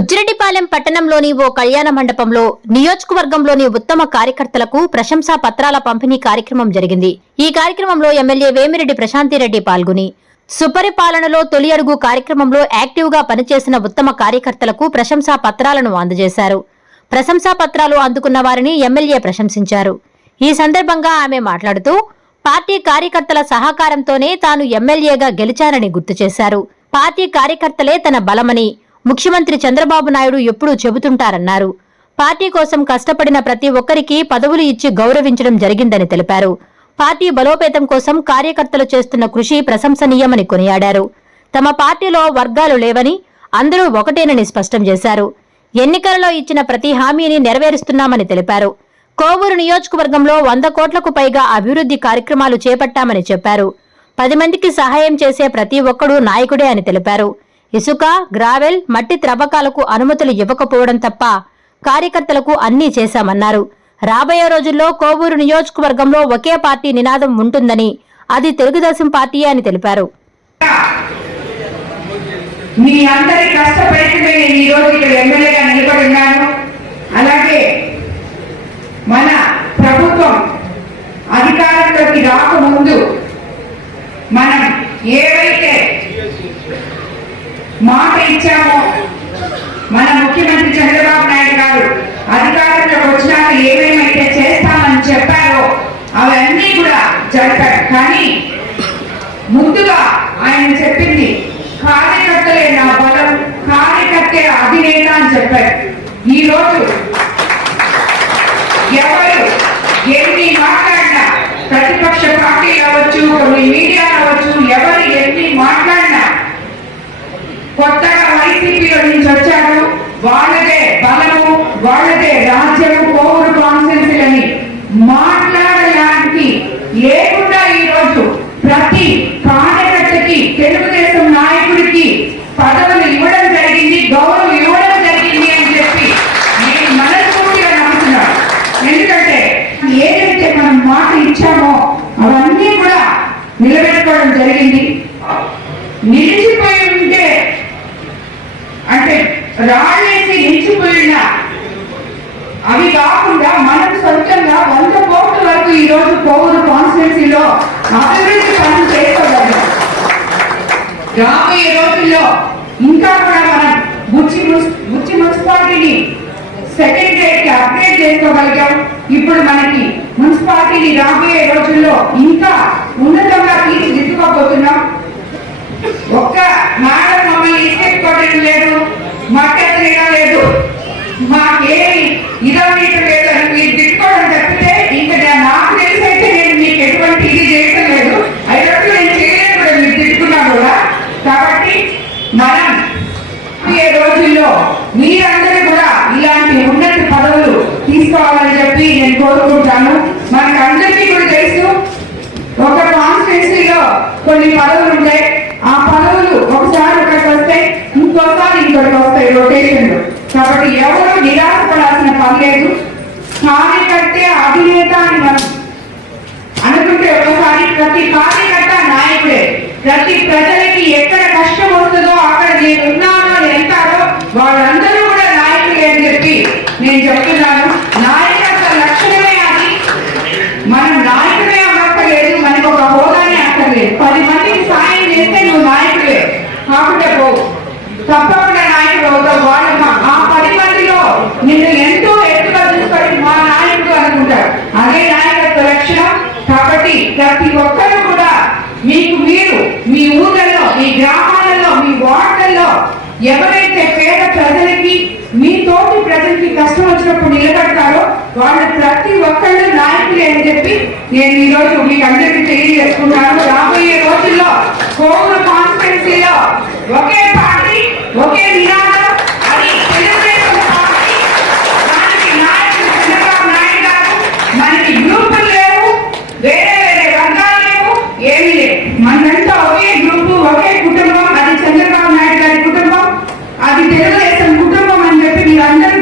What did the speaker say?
బుచ్చిరెడ్డిపాలెం పట్టణంలోని ఓ కళ్యాణ మండపంలో నియోజకవర్గంలోని ఉత్తమ కార్యకర్తలకు ప్రశంసా పత్రాల పంపిణీ కార్యక్రమం జరిగింది. ఈ కార్యక్రమంలో ఎమ్మెల్యే వేమిరెడ్డి ప్రశాంతిరెడ్డి పాల్గొని సుపరిపాలనలో తొలి అడుగు కార్యక్రమంలో యాక్టివ్గా పనిచేసిన ఉత్తమ కార్యకర్తలకు ప్రశంసా పత్రాలను అందజేశారు. ప్రశంసా పత్రాలు అందుకున్న వారిని ఎమ్మెల్యే ప్రశంసించారు. ఈ సందర్భంగా ఆమె మాట్లాడుతూ పార్టీ కార్యకర్తల సహకారంతోనే తాను ఎమ్మెల్యేగా గెలిచానని గుర్తు చేశారు. పార్టీ కార్యకర్తలే తన బలమని ముఖ్యమంత్రి చంద్రబాబు నాయుడు ఎప్పుడూ చెబుతుంటారన్నారు. పార్టీ కోసం కష్టపడిన ప్రతి ఒక్కరికి పదవులు ఇచ్చి గౌరవించడం జరిగిందని తెలిపారు. పార్టీ బలోపేతం కోసం కార్యకర్తలు చేస్తున్న కృషి ప్రశంసనీయమని కొనియాడారు. తమ పార్టీలో వర్గాలు లేవని అందరూ ఒకటేనని స్పష్టం చేశారు. ఎన్నికలలో ఇచ్చిన ప్రతి హామీని నెరవేరుస్తున్నామని తెలిపారు. కోవూరు నియోజకవర్గంలో వంద కోట్లకు పైగా అభివృద్ధి కార్యక్రమాలు చేపట్టామని చెప్పారు. పది మందికి సహాయం చేసే ప్రతి ఒక్కడూ నాయకుడే అని తెలిపారు. ఇసుక గ్రావెల్ మట్టి త్రవ్వకాలకు అనుమతులు ఇవ్వకపోవడం తప్ప కార్యకర్తలకు అన్నీ చేశామన్నారు. రాబోయే రోజుల్లో కోవూరు నియోజకవర్గంలో ఒకే పార్టీ నినాదం ఉంటుందని అది తెలుగుదేశం పార్టీ అని తెలిపారు. మీ అందరి ఈ రోజు ఇక్కడ ఎమ్మెల్యేగా నిలబడి ఉన్నాను. అలాగే మన ప్రభుత్వం అధికారంలోకి రాకముందు మనం ఏవైతే మాట ఇచ్చాము. మన ముఖ్యమంత్రి చంద్రబాబు నాయుడు గారు అధికారంలోకి వచ్చినాక ఏమేమైతే చేస్తామని చెప్పారో అవన్నీ కూడా జరిపారు కానీ ముందుగా ఆయన చెప్పింది కార్యకర్తలే నా బలం కార్యకర్తే అధినేత అని చెప్పారు ఈ రోజు ఎవరు ఎన్ని మాట్లాడినా ప్రతిపక్ష పార్టీ కావచ్చు కొన్ని మీడియా కావచ్చు ఎవరు ఎన్ని మాట్లాడినా కొత్తగా వైసీపీలో నుంచి వచ్చారు వాళ్ళదే బలము వాళ్ళదే రాజ్యము కోవుడు కాన్సెన్సీలని మాట్లాడడానికి లేకుండా ఈ రోజు ప్రతి కార్యకర్తకి తెలుగుదేశం నాయకుడికి పదవులు ఇవ్వడం జరిగింది గౌరవం ఇవ్వడం జరిగింది అని చెప్పి నేను మనస్ఫూర్తిగా నమ్ముతున్నాను. ఎందుకంటే ఏదైతే మనం మాట ఇచ్చామో అవన్నీ కూడా నిలబెట్టుకోవడం జరిగింది. నిలిచిపోయి రాళ్ళేసి నిలిచిపోయిన. అవి కాకుండా మనం సొంతంగా వంద కోట్ల వరకు ఈ రోజు కోవూరు కాన్స్టిట్యున్సీలో అభివృద్ధి పనులు చేసుకోగలిగాం రాబోయే రోజుల్లో ఇంకా కూడా మనం బుచ్చి బుచ్చి మున్సిపాలిటీని సెకండ్ గ్రేడ్కి అప్గ్రేడ్ చేసుకోగలిగాం. ఇప్పుడు మనకి మున్సిపాలిటీని రాబోయే రోజుల్లో ఇంకా ఉన్నతంగా తీర్చిదిద్దుకోబోతున్నాం. ఒక్క మేడం మమ్మల్ని ఇస్తే మాకెత్తడం లేదు. మాకేమి ఇదవనీయటం లేదు అని మీరు తిట్టుకోవడం తప్పితే ఇంకా నా- నాకు తెలిసి అయితే నేను మీకు ఎటువంటి ఇది చేయటం లేదు అయినట్టు నేను చేయలేదు కూడా మీరు తిట్టుకున్నా కూడా. కాబట్టి మనం ఈ రోజుల్లో మీరందరూ కూడా ఇలాంటి ఉన్నత పదవులు తీసుకోవాలని చెప్పి నేను కోరుకుంటాను. మనకు అందరికీ కూడా తెలుసు ఒక కాన్స్టిట్యున్సీలో కొన్ని పదవులు వస్తాయి కాబట్టి ఎవరు నిరాశపడాల్సిన పని లేదు. కార్యకర్తే అధినేత అని మనం అనుకుంటే ఒకసారి ప్రతి కార్యకర్త నాయకుడే. ప్రతి ప్రజలకి ఎక్కడ కష్టం వస్తుందో అక్కడ నేను ఉన్నానో ఎంతారో వాళ్ళందరూ కూడా నాయకులే అని చెప్పి నేను చెప్తున్నాను. నాయకత్వ లక్షణమే అది. మనం నాయకుడే అవ్వక్కర్లేదు మనకు ఒక హోదానే అక్కర్లేదు. పది మందికి సాయం చేస్తే నువ్వు నాయకుడే. కాకుండా పో. తప్ప నాయకుడు అవుతావు ఆ పది మందిలో నిన్ను ఎంతో ఎత్తుగా చూసుకొని మా నాయకుడు అనుకుంటారు అదే నాయకత్వ లక్షణం కాబట్టి ప్రతి ఒక్కరు కూడా మీకు మీరు మీ ఊళ్ళలో మీ గ్రామాలలో మీ వార్డులలో ఎవరైతే పేద ప్రజలకి మీ తోటి ప్రజలకి కష్టం వచ్చినప్పుడు నిలబడతారో వాళ్ళు ప్రతి ఒక్కళ్ళు నాయకులే అని చెప్పి నేను ఈ రోజు మీకు అందరికీ తెలియజేసుకున్నాను రాబోయే రోజుల్లో under